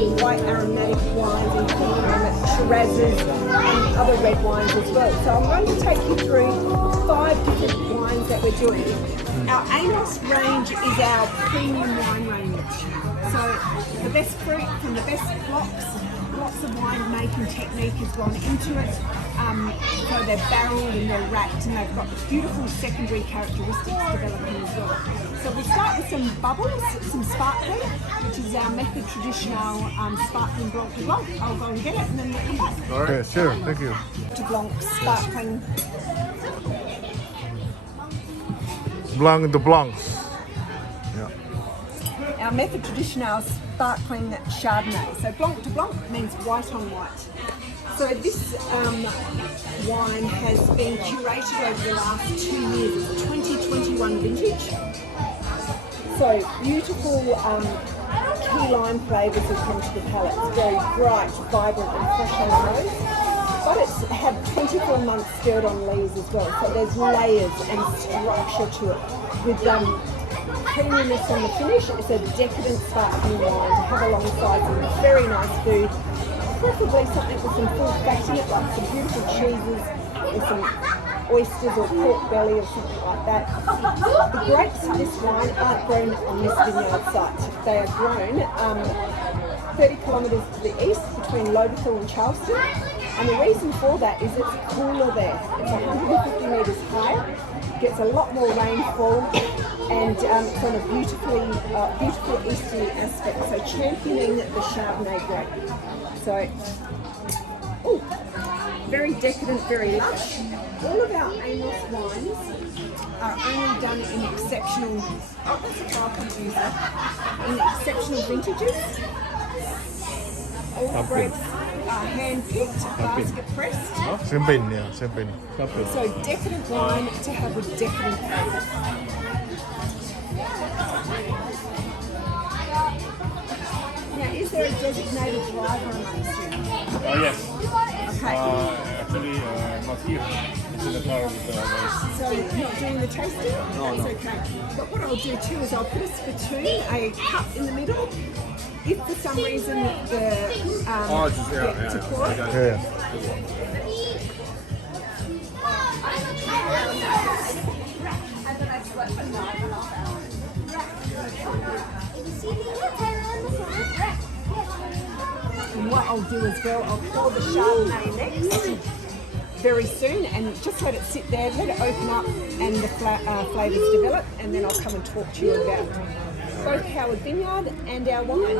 some white aromatic wines, including Shirazes and other red wines as well. So I'm going to take you through 5 different wines that we're doing. Our AMOS range is our premium wine range. So the best fruit from the best blocks, lots of wine making technique has gone into it. So they're barreled and they're racked and they've got beautiful secondary characteristics developing as well. So we'll start with some bubbles, some sparkling, which is our method traditional sparkling Blanc de Blanc. I'll go and get it and then we'll come back. All right, sure, thank you. De Blanc sparkling. Blanc de Blancs. Yeah. Our method traditional sparkling Chardonnay. So Blanc de Blanc means white on white. So this wine has been curated over the last 2 years. It's a 2021 vintage. So beautiful key lime flavours have come to the palate. It's very bright, vibrant and fresh on the nose. But it's had 24 months stirred on lees as well. So there's layers and structure to it. With creaminess on the finish, it's a decadent sparkling wine to have alongside some very nice food. Preferably something with some full fat in it, like some beautiful cheeses or some oysters or pork belly or something like that. The grapes in this wine aren't grown on this vineyard site. They are grown 30 kilometres to the east between Lobethal and Charleston. And the reason for that is it's cooler there. It's 150 metres higher, gets a lot more rainfall, and it's on a beautiful easterly aspect. So championing the Chardonnay grape. So, very decadent, very lush. All of our AMOS wines are only done in exceptional, in exceptional vintages. All grapes are hand-picked, basket pressed. Same bin, yeah, same bin. So decadent wine to have with decadent flavours. Now, is there a designated driver amongst you? Yes. Okay. Actually, not here. It's in the car with the guys. So not doing the tasting? No, That's no. okay. But what I'll do too is I'll put a spittoon, a cup in the middle. If for some reason the to pour it. Yeah. And what I'll do as well, I'll pour the Chardonnay next very soon and just let it sit there, let it open up and the flavours develop, and then I'll come and talk to you about both Howard Vineyard and our wine.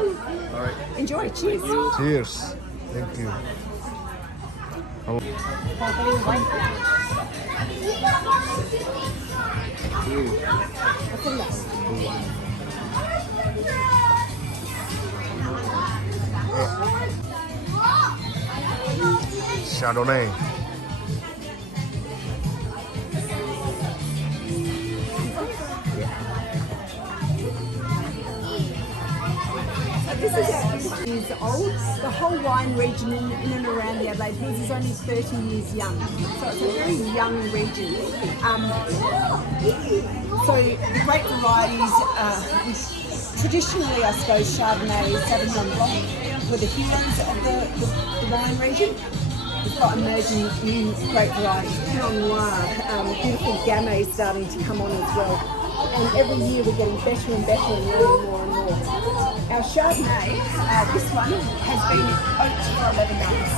All right. Enjoy, cheers. Cheers. Thank you. What's in that? Chardonnay. This is old. The whole wine region in and around the Adelaide Hills is only 30 years young. So it's a very young region. So the great varieties, traditionally I suppose Chardonnay, Sauvignon Blanc were the heroes of the wine region. We've got emerging new great varieties, Pinot Noir, beautiful Gamay starting to come on as well. And every year we're getting better and better and learning more and more. Our Chardonnay, this one, has been oaked for 11 months.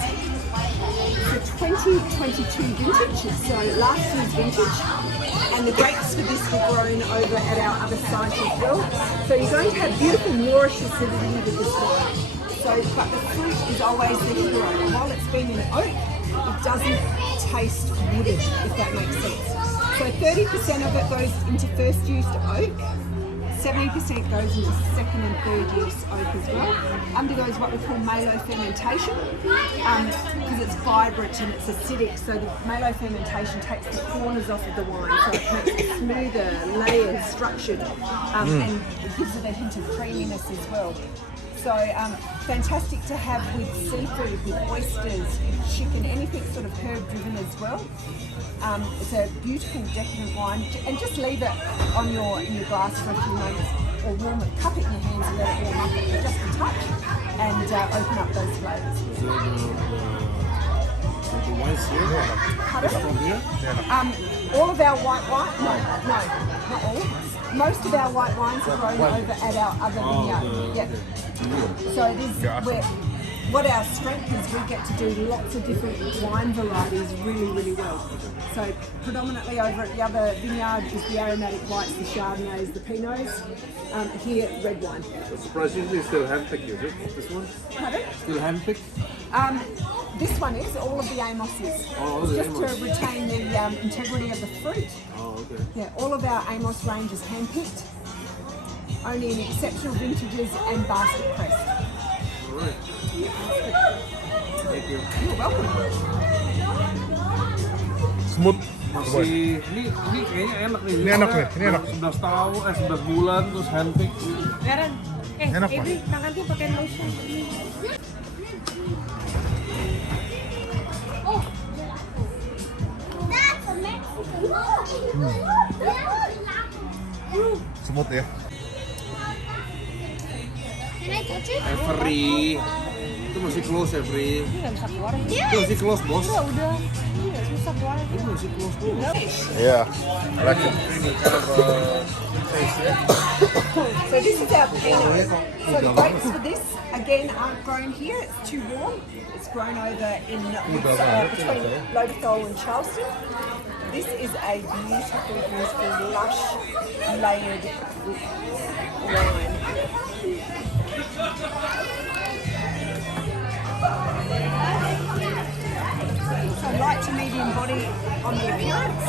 It's a 2022 vintage, so last year's vintage. And the grapes for this were grown over at our other site as well. So you're going to have beautiful Moorish acidity with this wine. So, but the fruit is always the hero. And while it's been in oak, it doesn't taste wooded, if that makes sense. So 30% of it goes into first use oak, 70% goes into second and third use oak as well. Undergoes what we call malo fermentation because it's vibrant and it's acidic, so the malo fermentation takes the corners off of the wine, so it makes it smoother, layered, structured, and it gives it a hint of creaminess as well. So fantastic to have with seafood, with oysters, chicken, anything sort of herb driven as well. It's a beautiful decadent wine, and just leave it on in your glass for a few moments, or warm it, cup it in your hands and let it warm up for just a touch, and open up those flavours. So the wines here Pardon? from here. All of our white wine, no, not all. Most of our white wines are grown over at our other vineyard. Okay. So it is what our strength is, we get to do lots of different wine varieties really, really well. So predominantly over at the other vineyard is the aromatic whites, the Chardonnays, the Pinots. Here, red wine. Surprisingly, still hand-picked, is it? This one? Pardon? Still hand-picked? This one is, all of the AMOS is. all of the Just AMOS. to retain the integrity of the fruit. Oh, okay. Yeah, all of our AMOS range is hand-picked, only in exceptional vintages and basket pressed. All right. Thank you. You're welcome. Smooth. Masih, ini kayaknya enak nih. Ini enak nih, ini enak. 11 tahun, 11 bulan, terus handpick. Meron. Enak, Pak. Every tangan tuh pakai lotion. Smooth ya. Can I touch it? Every itu masih close every. Ini nggak bisa keluar. Itu masih close, bos. Udah. Ini nggak susah keluar. Itu masih close, bos. Yeah, I like it. So this is our Pinot. So the grapes for this, again, aren't grown here. It's too warm. It's grown over in between Lodethol and Charleston. This is a beautiful, beautiful, lush, layered wine. So light to medium body on the appearance.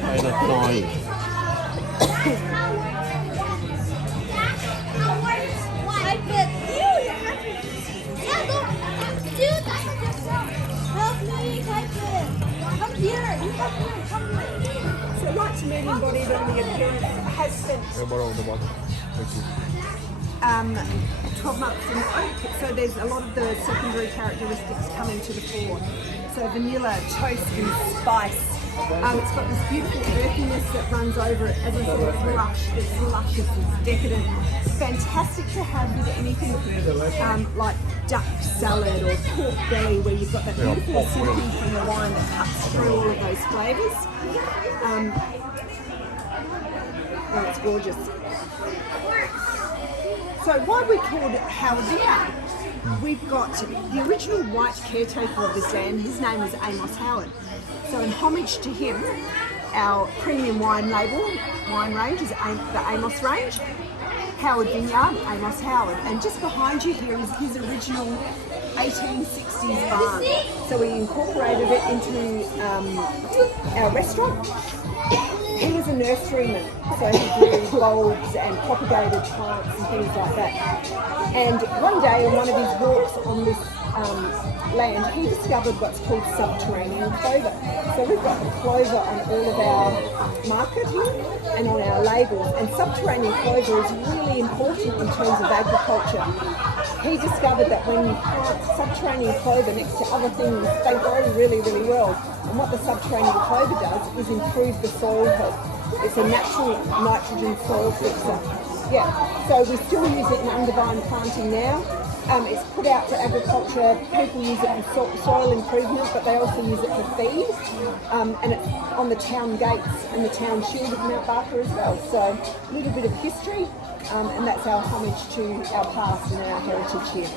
Kind of toy. Type it. Yeah, go. Dude, help me type it. Come here. You come here. Come here. So light to medium body on the appearance. Has spent Yang baru udah banget. Thank you. 12 months in oak, so there's a lot of the secondary characteristics coming to the fore. So vanilla, toast and spice. It's got this beautiful earthiness that runs over it. As I said, it's lush, it's luscious, it's decadent. Fantastic to have with anything like duck salad or pork belly, where you've got that beautiful acidity from the wine that cuts through all of those flavours. Oh, it's gorgeous. So why we called it Howard Vineyard? We've got the original white caretaker of this land. His name is AMOS Howard. So in homage to him, our premium wine label, wine range is the AMOS range. Howard Vineyard, AMOS Howard. And just behind you here is his original 1860s barn. So we incorporated it into our restaurant. He was a nurseryman, so he grew bulbs and propagated plants and things like that. And one day on one of his walks on this land, he discovered what's called subterranean clover. So we've got the clover on all of our market here and on our labels. And subterranean clover is really important in terms of agriculture. He discovered that when you plant subterranean clover next to other things, they grow really, really well. And what the subterranean clover does is improve the soil health. It's a natural nitrogen soil fixer. Yeah, so we still use it in undervine planting now. It's put out for agriculture. People use it for soil improvement, but they also use it for feed. And it's on the town gates and the town shield of Mount Barker as well. So a little bit of history, and that's our homage to our past and our heritage here.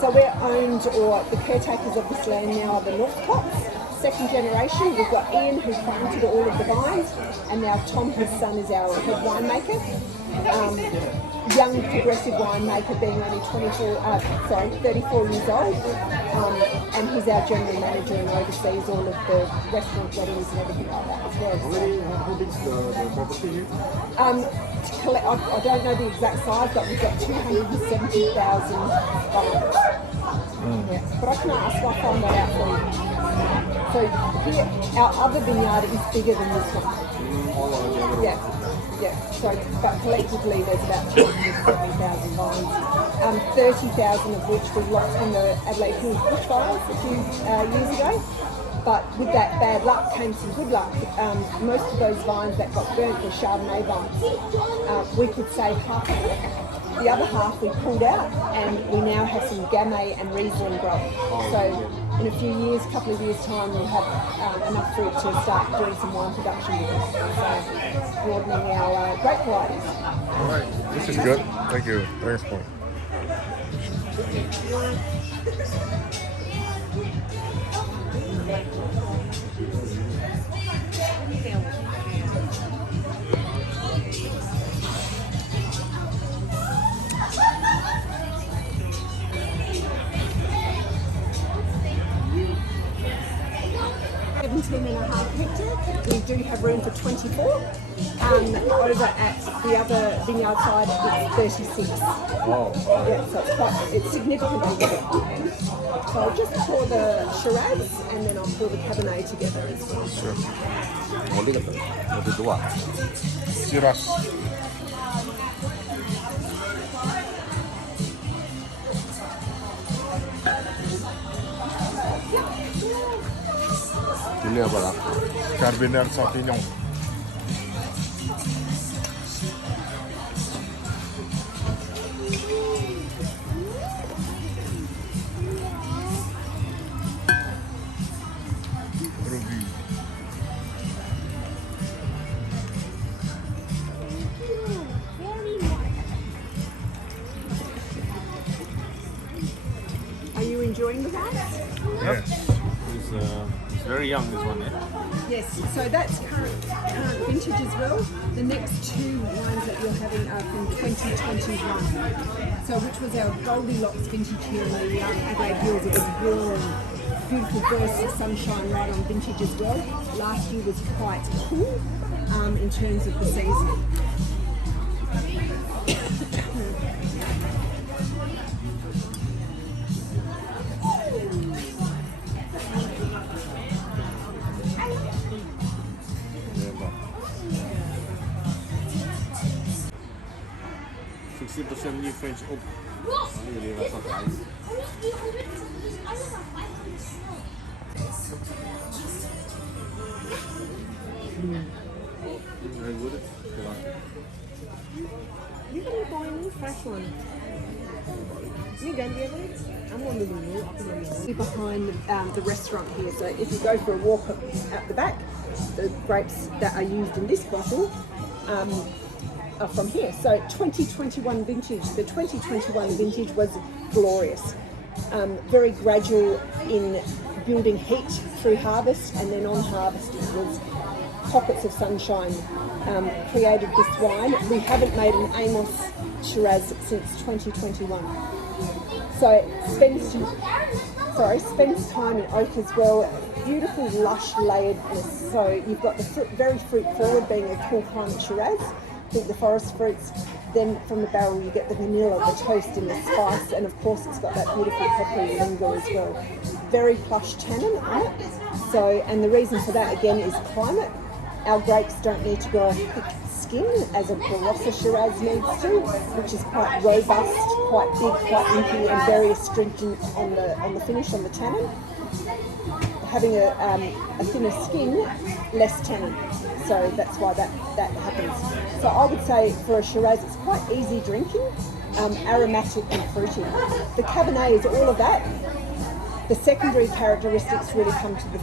So we're owned, or the caretakers of this land now are the Northcotts, second generation. We've got Ian, who planted all of the vines, and now Tom, his son, is our head winemaker. Young progressive winemaker, being only 34 years old, and he's our general manager and oversees all of the restaurant weddings and everything like that as well. How big is the property here? I don't know the exact size, but we've got 270,000 vines. Yeah, but I can ask, I'll find that out for you. So here, our other vineyard is bigger than this one. Yeah. Yeah, so but collectively there's about 270,000 vines, 30,000 of which we lost in the Adelaide bushfires a few years ago. But with that bad luck came some good luck. Most of those vines that got burnt were Chardonnay vines. We could save half of them the other half we pulled out, and we now have some Gamay and Riesling growing. So in a few years, couple of years time, we'll have enough fruit to start doing some wine production with it. So broadening our grape varieties. All right. This is good. Thank you. Thanks, Paul. And a half hectare. We do have room for 24. Over at the other vineyard side, it's 36. Oh, Yeah, so it's significantly bigger. So I'll just pour the Shiraz and then I'll pour the Cabernet together as well. Sure. 어디 좋아? Shiraz. 들려봐라. Cabernet Sauvignon. Ruby. Are you enjoying the wine? Yes. It's very young, this one, yeah? Yes, so that's current vintage as well. The next two wines that you're having are from 2021. So which was our Goldilocks vintage here in the Adelaide Hills. It was warm, beautiful bursts of sunshine right on vintage as well. Last year was quite cool in terms of the season. New French oak. Really lots of ice. Very good. You can buy any fresh one. Ini ganti apa? Kamu ambil dulu, aku ambil. Behind the restaurant here, so if you go for a walk at the back, the grapes that are used in this bottle are from here. So 2021 vintage. The 2021 vintage was glorious. Very gradual in building heat through harvest, and then on harvest it was pockets of sunshine created this wine. We haven't made an AMOS Shiraz since 2021. So spends time in oak as well. Beautiful lush layeredness. So you've got the very fruit forward, being a cool climate Shiraz. The forest fruits, then from the barrel you get the vanilla, the toast and the spice, and of course it's got that beautiful peppery linger as well. Very plush tannin on it. So, and the reason for that again is climate. Our grapes don't need to grow a thick skin as a Barossa Shiraz needs to, which is quite robust, quite big, quite inky, and very astringent on the finish, on the tannin. Having a thinner skin, less tannin. So that's why that happens. So I would say for a Shiraz, it's quite easy drinking, aromatic and fruity. The Cabernet is all of that. The secondary characteristics really come to the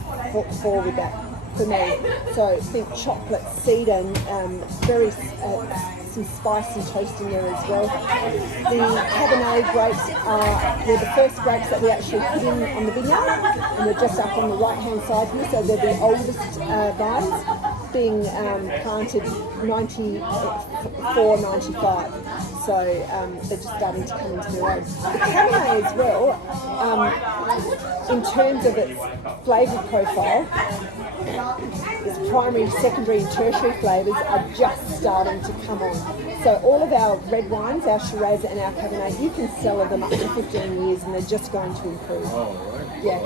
fore with that for me. So think chocolate, cedar, and very some spice and toast in there as well. The Cabernet grapes were the first grapes that we actually put in on the vineyard, and they're just up on the right-hand side here. So they're the oldest vines, being planted 94, 95. So they're just starting to come into their own. The Cabernet as well, in terms of its flavour profile, its primary, secondary and tertiary flavours are just starting to come on. So all of our red wines, our Shiraz and our Cabernet, you can cellar them up to 15 years and they're just going to improve. Oh, right. Yeah.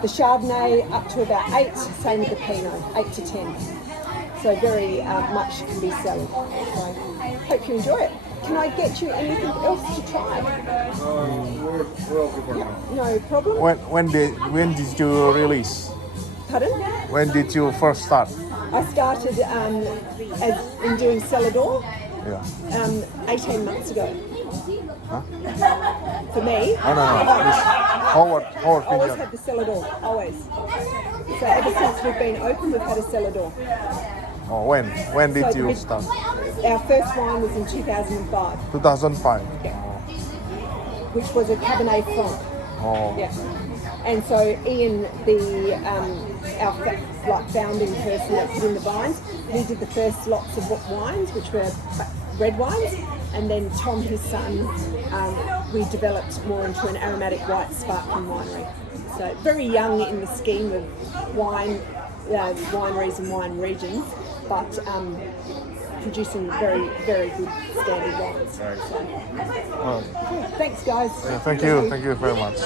The Chardonnay up to about 8, same with the Pinot, 8 to 10. So very much can be cellared. So hope you enjoy it. Can I get you anything else to try? We're okay for now. No problem. When did you release? Pardon? When did you first start? I started in doing cellar door Yeah. 18 months ago. For me, Oh, no. This Howard always Vineyard. had the cellar door. Always. So ever since we've been open, we've had a cellar door. Oh, when? When did So you mid- start? Our first wine was in 2005, 2005. which was a Cabernet Franc. Oh. Yeah. And so Ian, our founding person that put in the vines, he did the first lots of wines, which were red wines, and then Tom, his son, we developed more into an aromatic white sparkling winery. So very young in the scheme of wineries and wine regions, but producing very, very good standard wines. So, Oh. thanks, guys. Yeah, thank you very much.